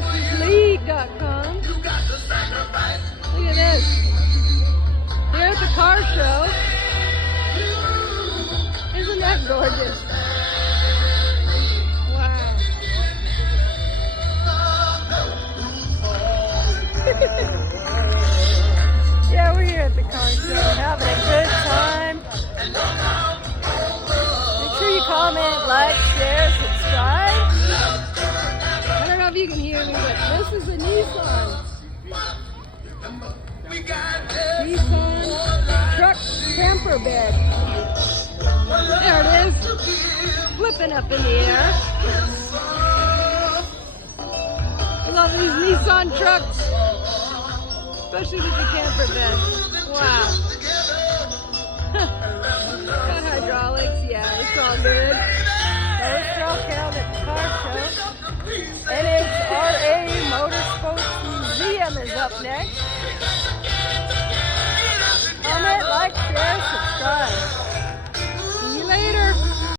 JusticeLeague.com. Look at this. Here at the car show. Isn't that gorgeous? Wow. Yeah, we're here at the car show having a good time. Make sure you comment, like, share, subscribe. I don't know if you can hear me, but this is a Nissan. Nissan truck camper bed. There it is. Flipping up in the air. I love these Nissan trucks. Especially with the camper bed. Wow. Got hydraulics. Yeah, it's all good. There's South Town at the car show. NHRA Motorsports Museum is up next.